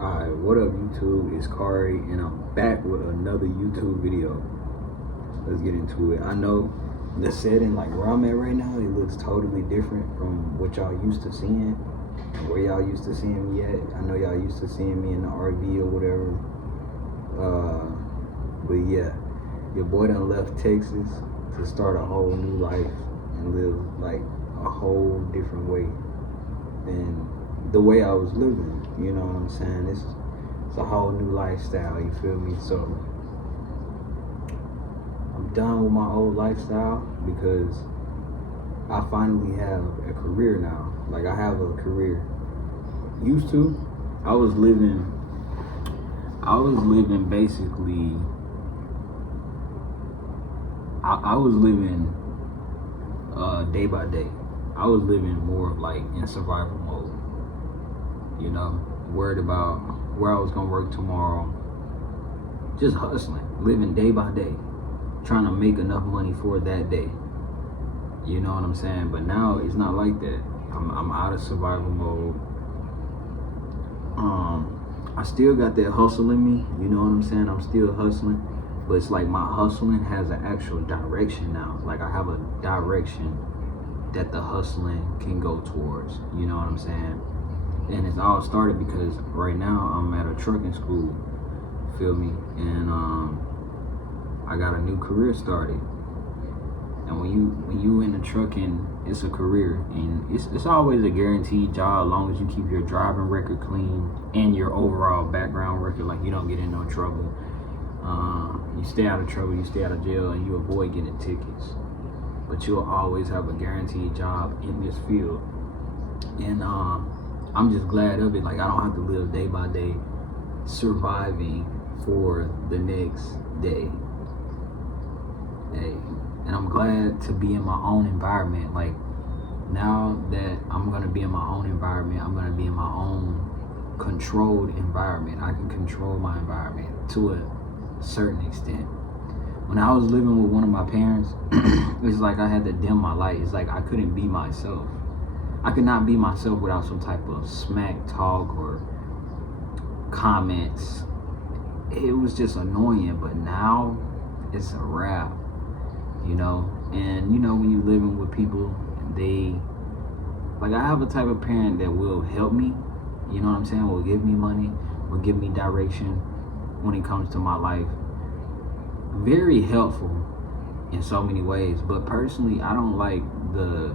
Alright, what up YouTube? It's Kari and I'm back with another YouTube video. Let's get into it. I know the setting, like where I'm at right now, it looks totally different from what y'all used to seeing, where y'all used to seeing me at. I know y'all used to seeing me in the RV or whatever. But yeah, your boy done left Texas to start a whole new life and live like a whole different way than the way I was living. You know what I'm saying? It's a whole new lifestyle, you feel me? So I'm done with my old lifestyle because I finally have a career now. Like I have a career. Used to, I was living basically, I was living day by day. I was living more of like in survival mode, you know, worried about where I was gonna work tomorrow, just hustling, living day by day, trying to make enough money for that day. You know what I'm saying? But now it's not like that. I'm out of survival mode. I still got that hustle in me, you know what I'm saying? I'm still hustling, but it's like my hustling has an actual direction now. Like I have a direction that the hustling can go towards, you know what I'm saying? And it's all started because right now I'm at a trucking school, feel me? And I got a new career started. And when you in the trucking, it's a career, and it's always a guaranteed job as long as you keep your driving record clean and your overall background record, like you don't get in no trouble. You stay out of trouble, you stay out of jail, and you avoid getting tickets. But you'll always have a guaranteed job in this field. And I'm just glad of it. Like I don't have to live day by day surviving for the next day. Hey, and I'm glad to be in my own environment. Like now that I'm gonna be in my own environment, I'm gonna be in my own controlled environment. I can control my environment to a certain extent. When I was living with one of my parents, it's like I had to dim my light. It's like I couldn't be myself. I could not be myself without some type of smack talk or comments. It was just annoying, but now it's a wrap, you know? And you know, when you're living with people, I have a type of parent that will help me, you know what I'm saying? Will give me money, will give me direction when it comes to my life. Very helpful in so many ways, but personally, I don't like the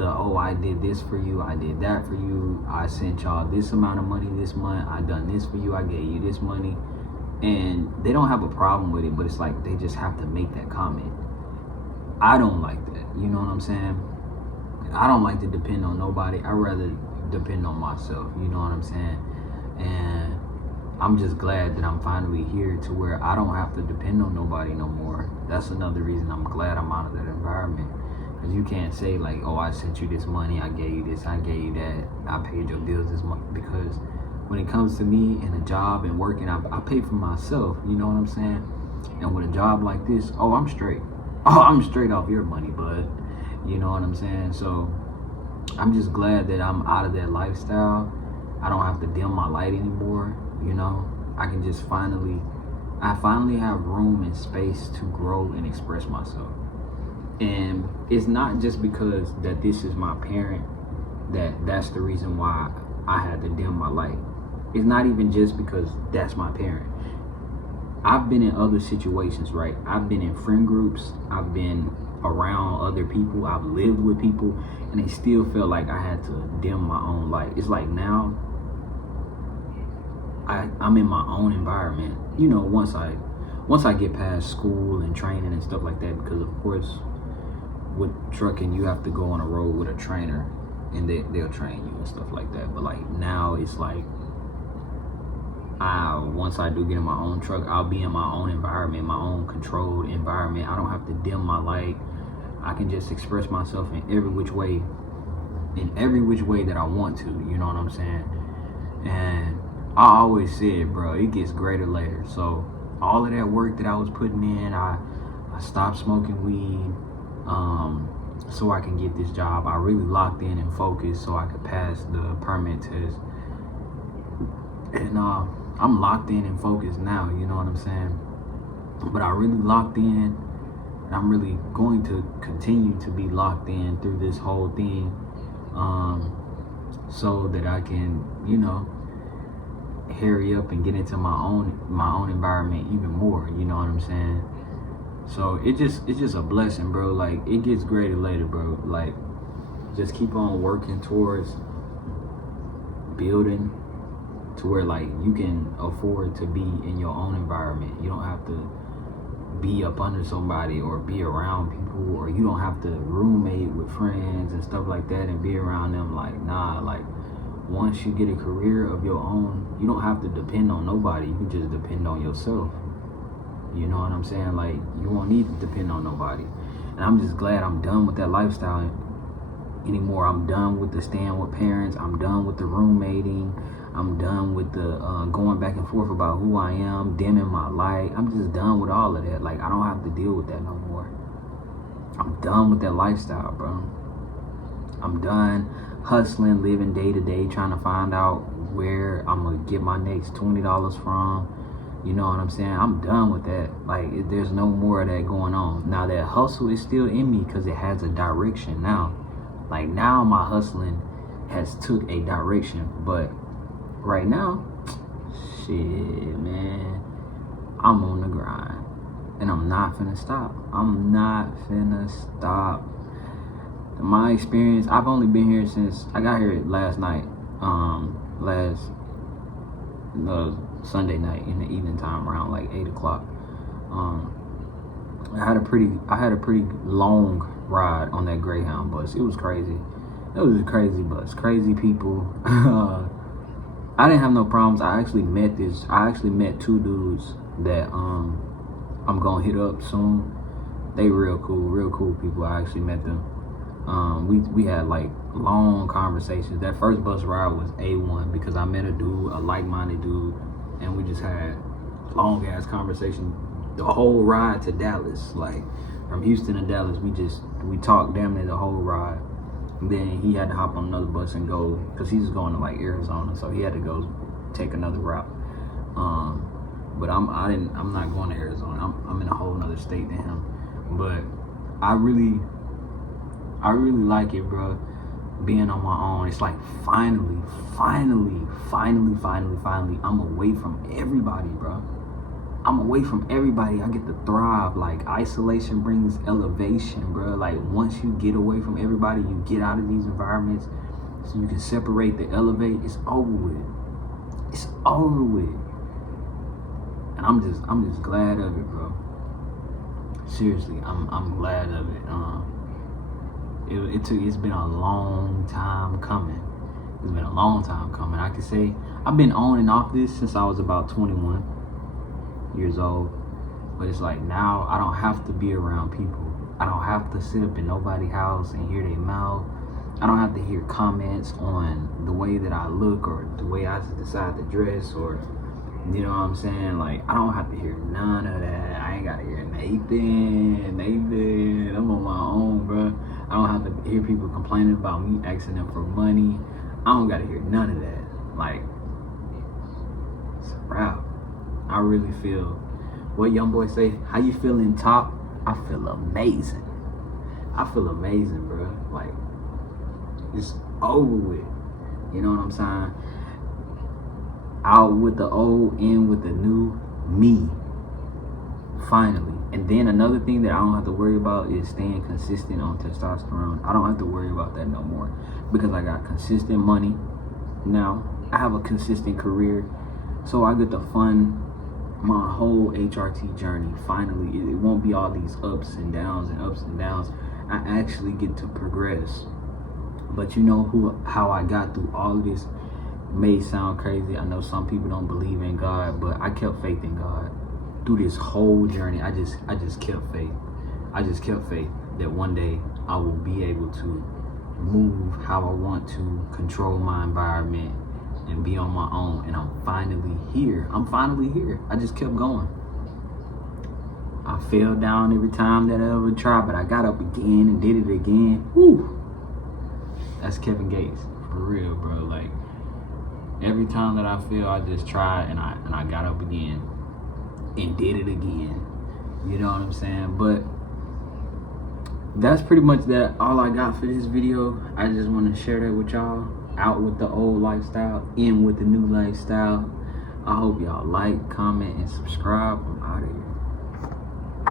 oh, I did this for you, I did that for you, I sent y'all this amount of money this month, I done this for you, I gave you this money. And they don't have a problem with it, but it's like they just have to make that comment. I don't like that, you know what I'm saying? I don't like to depend on nobody. I'd rather depend on myself, you know what I'm saying? And I'm just glad that I'm finally here to where I don't have to depend on nobody no more. That's another reason I'm glad I'm out of that environment. Because you can't say like, oh, I sent you this money, I gave you this, I gave you that, I paid your bills this month. Because when it comes to me and a job and working, I pay for myself, you know what I'm saying? And with a job like this, oh, I'm straight. Oh, I'm straight off your money, bud. You know what I'm saying? So I'm just glad that I'm out of that lifestyle. I don't have to dim my light anymore, you know? I can just finally have room and space to grow and express myself. And it's not just because that this is my parent that's the reason why I had to dim my light. It's not even just because that's my parent. I've been in other situations, right? I've been in friend groups, I've been around other people, I've lived with people, and it still felt like I had to dim my own light. It's like now I'm in my own environment, you know, once I get past school and training and stuff like that, because of course with trucking you have to go on a road with a trainer and they'll train you and stuff like that. But like now it's like once I do get in my own truck, I'll be in my own environment, my own controlled environment. I don't have to dim my light. I can just express myself in every which way that I want to, you know what I'm saying? And I always said, bro, it gets greater later. So all of that work that I was putting in, I stopped smoking weed so I can get this job. I really locked in and focused so I could pass the permit test. And I'm locked in and focused now, you know what I'm saying? But I really locked in, and I'm really going to continue to be locked in through this whole thing, so that I can, hurry up and get into my own environment even more, you know what I'm saying? So it's just a blessing, bro. Like, it gets greater later, bro. Like, just keep on working towards building to where, like, you can afford to be in your own environment. You don't have to be up under somebody or be around people, or you don't have to roommate with friends and stuff like that and be around them. Like, nah, like, once you get a career of your own, you don't have to depend on nobody. You can just depend on yourself. You know what I'm saying? Like, you won't need to depend on nobody. And I'm just glad I'm done with that lifestyle anymore. I'm done with the staying with parents. I'm done with the roommating. I'm done with the going back and forth about who I am, dimming my light. I'm just done with all of that. Like, I don't have to deal with that no more. I'm done with that lifestyle, bro. I'm done hustling, living day to day, trying to find out where I'm going to get my next $20 from. You know what I'm saying? I'm done with that. Like, there's no more of that going on. Now, that hustle is still in me because it has a direction now. Like, now my hustling has took a direction. But right now, shit, man, I'm on the grind. And I'm not finna stop. I'm not finna stop. My experience, I've only been here since I got here last night. Last Sunday night in the evening time, around like 8 o'clock. I had a pretty long ride on that Greyhound bus. It was crazy. It was a crazy bus, crazy people. I didn't have no problems. I actually met two dudes that I'm gonna hit up soon. They real cool people. I actually met them. We had like long conversations. That first bus ride was A1 because I met a like-minded dude, and we just had long ass conversation the whole ride to Dallas. Like, from Houston to Dallas, we talked damn near the whole ride. And then he had to hop on another bus and go, because he's going to like Arizona, so he had to go take another route. But I'm not going to Arizona. I'm in a whole other state than him. But I really like it, bro. Being on my own. It's like finally, I'm away from everybody, bro. I'm away from everybody. I get to thrive. Like, isolation brings elevation, bro. Like, once you get away from everybody, you get out of these environments so you can separate the elevate. It's over with. It's over with. And I'm just glad of it, bro. Seriously, I'm glad of it. It's been a long time coming. It's been a long time coming. I could say I've been on and off this since I was about 21 years old. But it's like, now I don't have to be around people. I don't have to sit up in nobody's house and hear their mouth. I don't have to hear comments on the way that I look or the way I decide to dress, or, you know what I'm saying? Like, I don't have to hear none of that. I ain't got to hear Nathan. I'm on my own, bro. I don't have to hear people complaining about me asking them for money. I don't got to hear none of that. Like, it's a wrap. I really feel, what young boy say, how you feeling, top? I feel amazing. I feel amazing, bro. Like, it's over with. You know what I'm saying? Out with the old, in with the new me. Finally. And then another thing that I don't have to worry about is staying consistent on testosterone. I don't have to worry about that no more because I got consistent money now. I have a consistent career, so I get to fund my whole HRT journey. Finally, it won't be all these ups and downs. I actually get to progress. But you know how I got through all of this may sound crazy. I know some people don't believe in God, but I kept faith in God through this whole journey. I just kept faith. I just kept faith that one day I will be able to move how I want to, control my environment, and be on my own. And I'm finally here. I just kept going. I fell down every time that I ever tried, but I got up again and did it again. Woo! That's Kevin Gates. For real, bro. Like, Every time that I feel, I just try and I got up again and did it again. You know what I'm saying? But that's pretty much that all I got for this video. I just want to share that with y'all. Out with the old lifestyle, in with the new lifestyle. I hope y'all like, comment, and subscribe. I'm out of here.